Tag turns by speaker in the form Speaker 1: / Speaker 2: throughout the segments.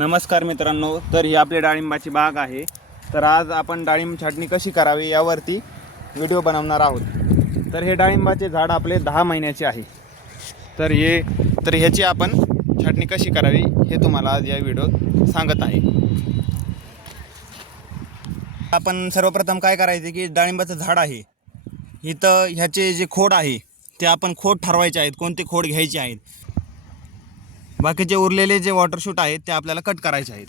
Speaker 1: नमस्कार मित्रांनो तर ही आपली डाळिंबाची बाग आहे. तर आज आपण डाळिंब छाटणी कशी करावी यावरती व्हिडिओ बनवणार आहोत. तर हे डाळिंबाचे झाड आपले दहा महिन्याचे आहे. तर हे तर ह्याची आपण छाटणी कशी करावी हे तुम्हाला आज या व्हिडिओत सांगत आहे. आपण सर्वप्रथम काय करायचे की डाळिंबाचं झाड आहे. इथं ह्याचे जे खोड आहे ते आपण खोड ठरवायचे आहेत कोणते खोड घ्यायचे आहेत. बाकीचे उरलेले जे वॉटर शूट आहेत ते आपल्याला कट करायचे आहेत.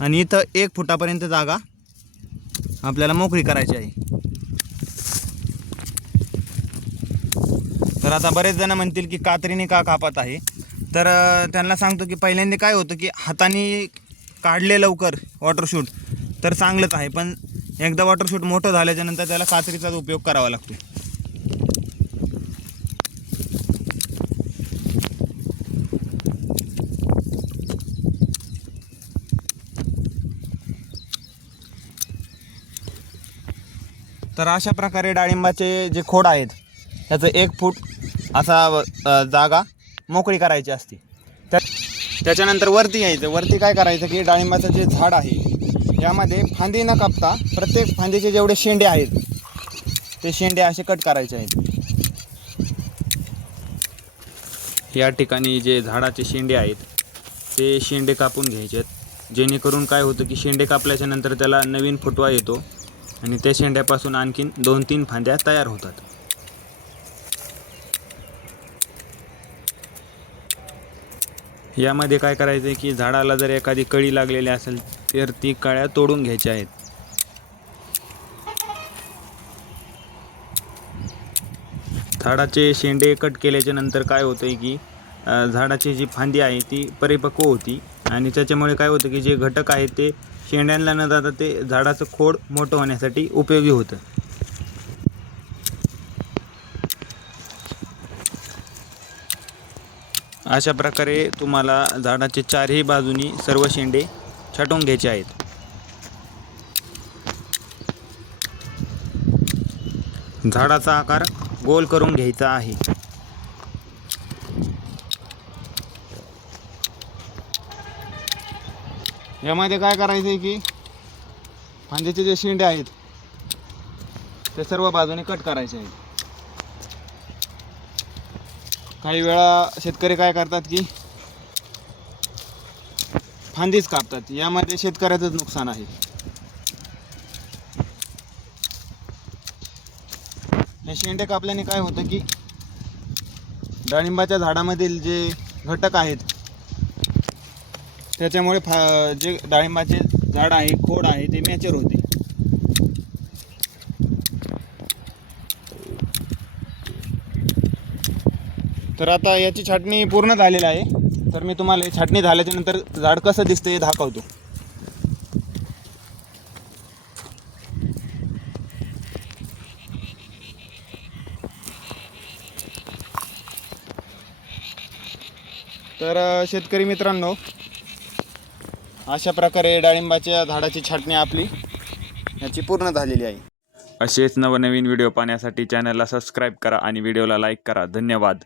Speaker 1: आणि इथं एक फुटापर्यंत जागा आपल्याला मोकळी करायची आहे. तर आता बरेच जण म्हणतील की कात्रीने का कापत आहे. तर त्यांना सांगतो की पहिल्यांदा काय होतं की हाताने काढले लवकर वॉटरशूट तर चांगलंच आहे. पण एकदा वॉटरशूट मोठं झाल्याच्यानंतर त्याला कात्रीचाच उपयोग करावा लागतो. तर अशा प्रकारे डाळिंबाचे जे खोड आहेत त्याचं एक फूट असा जागा मोकळी करायची असते. त्या त्याच्यानंतर वरती यायचं. वरती काय करायचं की डाळिंबाचं जे झाड आहे यामध्ये फांदी न कापता प्रत्येक फांदीचे जेवढे शेंडे आहेत ते शेंडे असे कट करायचे आहेत. या ठिकाणी जे झाडाचे शेंडे आहेत ते शेंडे कापून घ्यायचे आहेत. जेणेकरून काय होतं की शेंडे कापल्याच्या नंतर त्याला नवीन फुटवा येतो. आणि त्या शेंड्यापासून आणखीन दोन तीन फांद्या तयार होतात. यामध्ये काय करायचं आहे की झाडाला जर एखादी कळी लागलेली असेल तर ती कळ्या तोडून घ्यायच्या आहेत. झाडाचे शेंडे कट केल्याच्यानंतर काय होतं आहे की झाडाची जी फांदी आहे ती परिपक्व होती. आणि त्याच्यामुळे काय होतं की जे घटक आहेत ते शेंड्यांना न जाता ते झाडाचं खोड मोठं होण्यासाठी उपयोगी होतं. अशा प्रकारे तुम्हाला झाडाचे चारही बाजूनी सर्व शेंडे छाटून घ्यायचे आहेत. झाडाचा आकार गोल करून घ्यायचा आहे. यामध्ये काय करायचं आहे की फांद्याचे जे शेंडे आहेत ते सर्व बाजूने कट करायचे आहेत. काही वेळा शेतकरी काय करतात की फांदीच कापतात. यामध्ये शेतकऱ्याचंच नुकसान आहे. हे शेंडे कापल्याने काय होतं की डाळिंबाच्या झाडामधील जे घटक आहेत त्याच्यामुळे फा जे डाळिंबाचे झाड आहे खोड आहे ते मॅचर होते. तर आता याची छाटणी पूर्ण झालेली आहे. तर मी तुम्हाला छाटणी झाल्याच्यानंतर झाड कसं दिसतं हे दाखवतो. तर शेतकरी मित्रांनो अशा प्रकारे डाळिंबाच्या झाडाची छाटणी आपली याची पूर्ण झालेली आहे. असेच नवनवीन व्हिडिओ पाहण्यासाठी चॅनलला सबस्क्राईब करा आणि व्हिडिओला लाईक करा. धन्यवाद.